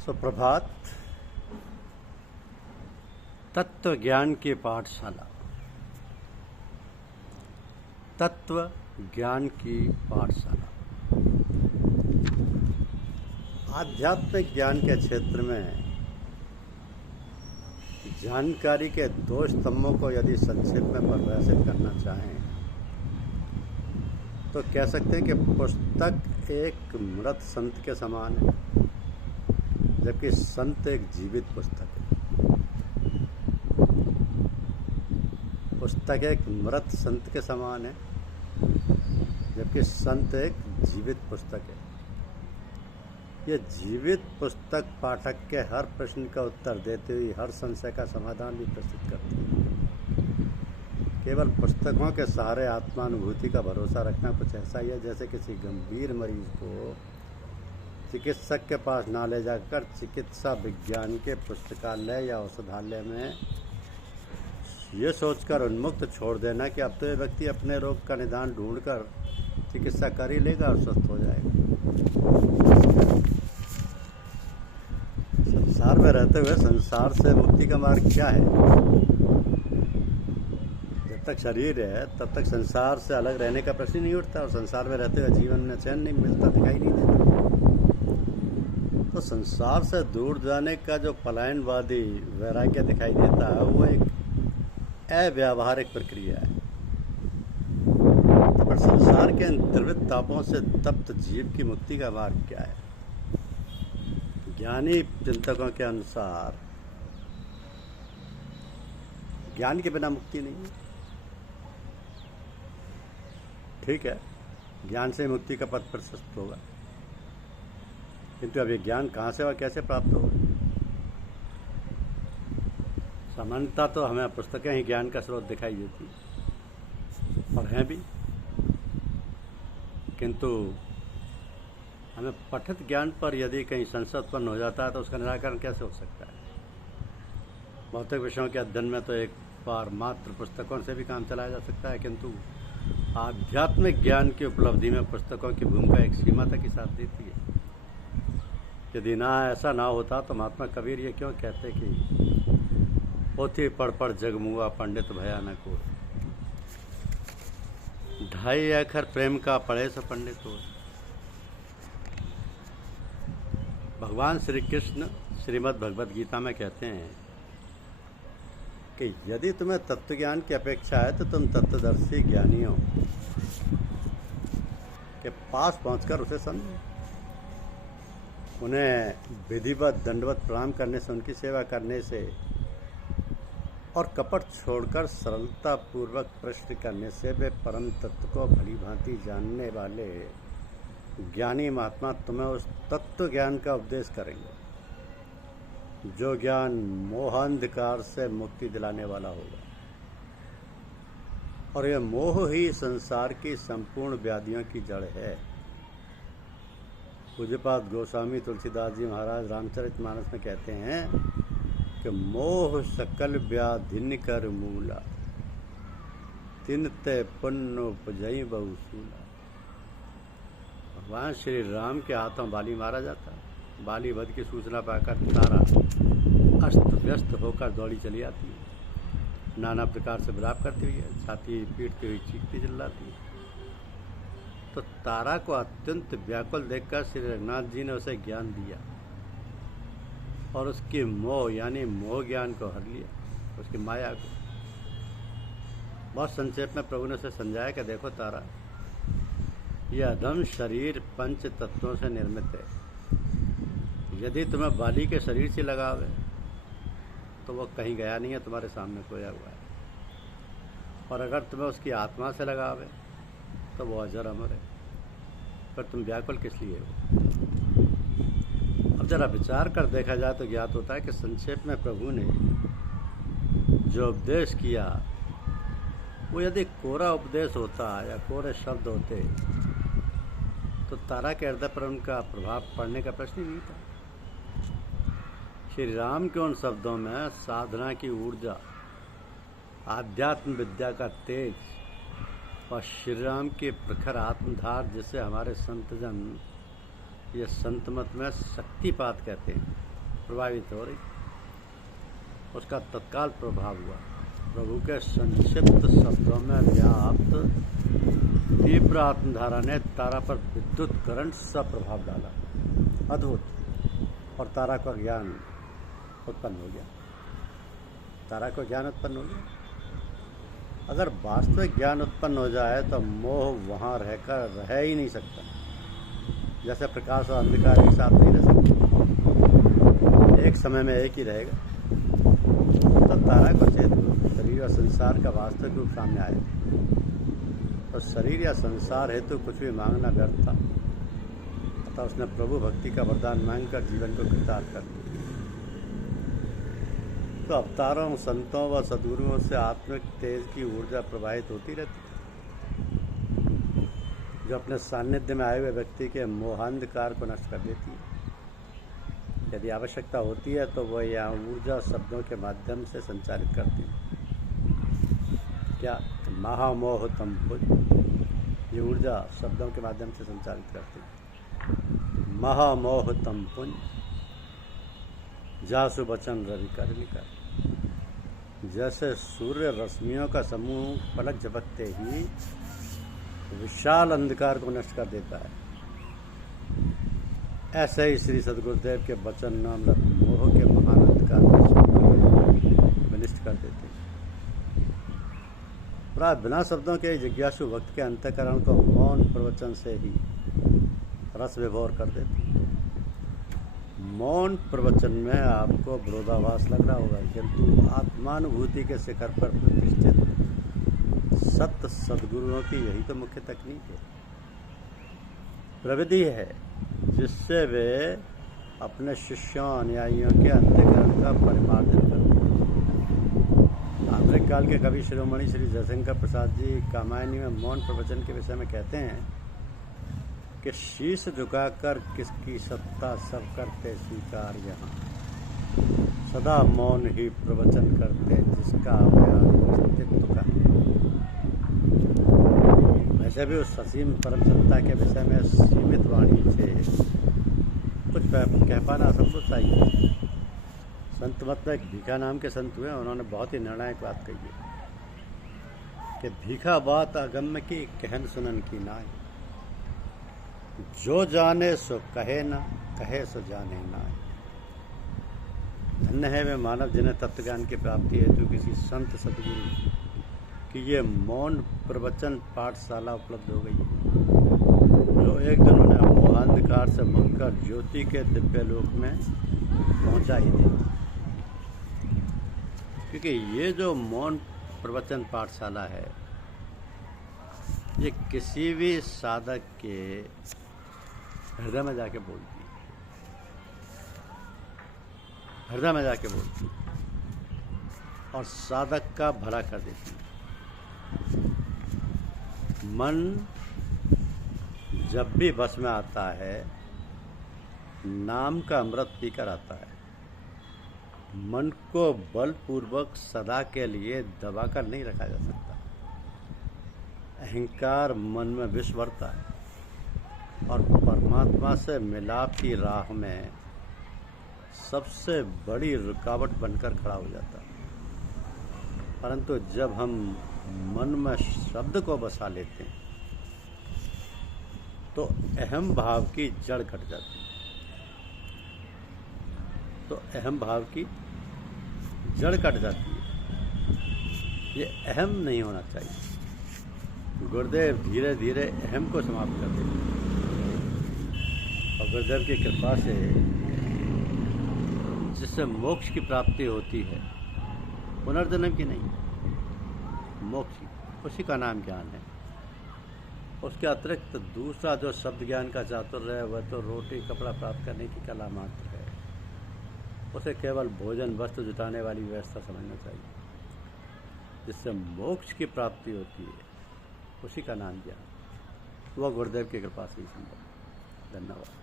सुप्रभात। तत्व ज्ञान की पाठशाला। तत्व ज्ञान की पाठशाला आध्यात्मिक ज्ञान के क्षेत्र में जानकारी के दो स्तंभों को यदि संक्षेप में परिभाषित करना चाहें तो कह सकते हैं कि पुस्तक एक मृत संत के समान है, जबकि संत एक जीवित पुस्तक है। पुस्तक एक मृत संत के समान है, जबकि संत एक जीवित पुस्तक है। यह जीवित पुस्तक पाठक के हर प्रश्न का उत्तर देते हुए हर संशय का समाधान भी प्रस्तुत करती है। केवल पुस्तकों के सहारे आत्मानुभूति का भरोसा रखना कुछ ऐसा ही है जैसे किसी गंभीर मरीज को चिकित्सक के पास ना ले जाकर चिकित्सा विज्ञान के पुस्तकालय या औषधालय में ये सोचकर उन्मुक्त छोड़ देना कि अब तो ये व्यक्ति अपने रोग का निदान ढूंढकर चिकित्सा कर ही लेगा और स्वस्थ हो जाएगा। संसार में रहते हुए संसार से मुक्ति का मार्ग क्या है? जब तक शरीर है तब तक संसार से अलग रहने का प्रश्न नहीं उठता, और संसार में रहते हुए जीवन में चैन नहीं मिलता, दिखाई नहीं देता। तो संसार से दूर जाने का जो पलायनवादी वैराग्य दिखाई देता है वो एक अव्यावहारिक प्रक्रिया है। पर संसार के इन त्रिविध तापों से तप्त जीव की मुक्ति का मार्ग क्या है? ज्ञानी चिंतकों के अनुसार ज्ञान के बिना मुक्ति नहीं है। ठीक है, ज्ञान से मुक्ति का पथ प्रशस्त होगा, किंतु अब ये ज्ञान कहाँ से और कैसे प्राप्त होगा? सामान्यतः तो हमें पुस्तकें ही ज्ञान का स्रोत दिखाई देती और हैं भी, किंतु हमें पठित ज्ञान पर यदि कहीं संशय उत्पन्न हो जाता है तो उसका निराकरण कैसे हो सकता है? भौतिक विषयों के अध्ययन में तो एक बार मात्र पुस्तकों से भी काम चलाया जा सकता है, किंतु आध्यात्मिक ज्ञान की उपलब्धि में पुस्तकों की भूमिका एक सीमा तक ही साथ देती है। यदि ना ऐसा ना होता तो महात्मा कबीर ये क्यों कहते कि पोथी पढ़ पढ़ जगमुआ पंडित भया न को, ढाई अक्षर प्रेम का पढ़े सो पंडित हो। भगवान श्री कृष्ण श्रीमद् भगवद गीता में कहते हैं कि यदि तुम्हें तत्व ज्ञान की अपेक्षा है तो तुम तत्वदर्शी ज्ञानियों के पास पहुंचकर उसे समझो। उन्हें विधिवत दंडवत प्रणाम करने से, उनकी सेवा करने से और कपट छोड़कर सरलता पूर्वक प्रश्न करने से वे परम तत्व को भली भांति जानने वाले ज्ञानी महात्मा तुम्हें उस तत्व ज्ञान का उपदेश करेंगे जो ज्ञान मोहांधकार से मुक्ति दिलाने वाला होगा। और यह मोह ही संसार की संपूर्ण व्याधियों की जड़ है। पूज्यपाद गोस्वामी तुलसीदास जी महाराज रामचरितमानस में कहते हैं कि मोह सकल व्याधिन कर मूला, तिन ते पुण्य उपजई बहुसूला। भगवान श्री राम के हाथों बाली मारा जाता। बाली वध की सूचना पाकर तारा अस्त व्यस्त होकर दौड़ी चली आती है, नाना प्रकार से विलाप करती हुई है, छाती पीटती हुई चीखती चिल्लाती है। तो तारा को अत्यंत व्याकुल देखकर श्री रघुनाथ जी ने उसे ज्ञान दिया और उसकी मोह यानी मोह ज्ञान को हर लिया, उसकी माया को। बहुत संक्षेप में प्रभु ने उसे समझाया कि देखो तारा, यह अधम शरीर पंच तत्वों से निर्मित है। यदि तुम्हें बाली के शरीर से लगाव है तो वो कहीं गया नहीं है, तुम्हारे सामने खोया हुआ है। और अगर तुम्हें उसकी आत्मा से लगाव है तो वो अजर अमर है। पर तुम व्याकुल किस लिए हो? अब जरा विचार कर देखा जाए तो ज्ञात होता है कि संक्षेप में प्रभु ने जो उपदेश किया वो यदि कोरा उपदेश होता या कोरे शब्द होते तो तारा के हृदय पर उनका प्रभाव पड़ने का प्रश्न ही नहीं था। श्री राम के उन शब्दों में साधना की ऊर्जा, आध्यात्म विद्या का तेज और श्री राम के प्रखर आत्मधार जिसे हमारे संतजन ये संत मत में शक्तिपात कहते हैं, प्रभावित हो रही, उसका तत्काल प्रभाव हुआ। प्रभु के संक्षिप्त शब्दों में व्याप्त तीव्र आत्मधारा ने तारा पर विद्युत करंट सा प्रभाव डाला, अद्भुत, और तारा का ज्ञान उत्पन्न हो गया। तारा को ज्ञान उत्पन्न हो गया। अगर वास्तविक ज्ञान उत्पन्न हो जाए तो मोह वहाँ रहकर रह ही नहीं सकता, जैसे प्रकाश और अंधकार एक साथ नहीं रह सकते, एक समय में एक ही रहेगा। तो तारा को चेत शरीर और संसार का वास्तविक रूप सामने आया, और शरीर या संसार हेतु कुछ भी मांगना व्यर्थ था, अतः उसने प्रभु भक्ति का वरदान मांगकर जीवन को कृतार्थ कर दिया। तो अवतारों, संतों व सद्गुरुओं से आत्मिक तेज की ऊर्जा प्रवाहित होती रहती है, जो अपने सान्निध्य में आए हुए व्यक्ति के मोहांधकार को नष्ट कर देती है। यदि आवश्यकता होती है तो वह यह ऊर्जा शब्दों के माध्यम से संचालित करती है। क्या महामोह तमपुज, ये ऊर्जा शब्दों के माध्यम से संचालित करती है। महामोह तमपुंज जासु बचन रवि कर्णिका, जैसे सूर्य रश्मियों का समूह पलक झपकते ही विशाल अंधकार को नष्ट कर देता है, ऐसे ही श्री सद्गुरुदेव के वचन नाम मोह के महान अंधकार को विनिष्ट कर देते हैं। प्राय बिना शब्दों के जिज्ञासु भक्त के अंतःकरण को मौन प्रवचन से ही रस विभोर कर देते हैं। मौन प्रवचन में आपको विरोधाभास लग रहा होगा, किंतु आत्मानुभूति के शिखर पर प्रतिष्ठित सत्य सद्गुरुओं की यही तो मुख्य तकनीक है, प्रविधि है, जिससे वे अपने शिष्यों अनुयायियों के अंतःकरण का परिमार्जन करते हैं। आधुनिक काल के कवि शिरोमणि श्री जयशंकर प्रसाद जी कामायनी में मौन प्रवचन के विषय में कहते हैं कि शीश झुकाकर किसकी सत्ता सब करते स्वीकार, यहाँ सदा मौन ही प्रवचन करते जिसका अस्तित्व का। वैसे भी उस असीम परम सत्ता के विषय में सीमित वाणी से कुछ कह पाना असंभव सा ही है। संत मत में एक भीखा नाम के संत हुए, उन्होंने बहुत ही निर्णायक बात कही है कि भीखा बात अगम्य की कहन सुनन की नाय, जो जाने सो कहे ना, कहे सो जाने ना। धन्य है वे मानव जिन्हें तत्वज्ञान की प्राप्ति हेतु किसी संत सद्गुरु कि ये मौन प्रवचन पाठशाला उपलब्ध हो गई, जो एक दिन उन्हें मोहांधकार से मुक्त कर ज्योति के दिव्य लोक में पहुंचा ही दी। क्योंकि ये जो मौन प्रवचन पाठशाला है, ये किसी भी साधक के हृदय में जाके बोलती है, हृदय में जाके बोलती है और साधक का भला कर देती है। मन जब भी बस में आता है, नाम का अमृत पीकर आता है। मन को बलपूर्वक सदा के लिए दबाकर नहीं रखा जा सकता। अहंकार मन में विष भरता है और परमात्मा से मिलाप की राह में सबसे बड़ी रुकावट बनकर खड़ा हो जाता है। परंतु जब हम मन में शब्द को बसा लेते हैं तो अहम भाव की जड़ कट जाती है। तो अहम भाव की जड़ कट जाती है। ये अहम नहीं होना चाहिए। गुरुदेव धीरे धीरे अहम को समाप्त कर देते हैं और गुरुदेव की कृपा से जिससे मोक्ष की प्राप्ति होती है, पुनर्जन्म की नहीं, मोक्ष की, उसी का नाम ज्ञान है। उसके अतिरिक्त दूसरा जो शब्द ज्ञान का चातुर्य है, वह तो रोटी कपड़ा प्राप्त करने की कला मात्र है। उसे केवल भोजन वस्त्र जुटाने वाली व्यवस्था समझना चाहिए। जिससे मोक्ष की प्राप्ति होती है, उसी का नाम ज्ञान। वह गुरुदेव की कृपा से ही संभव। धन्यवाद।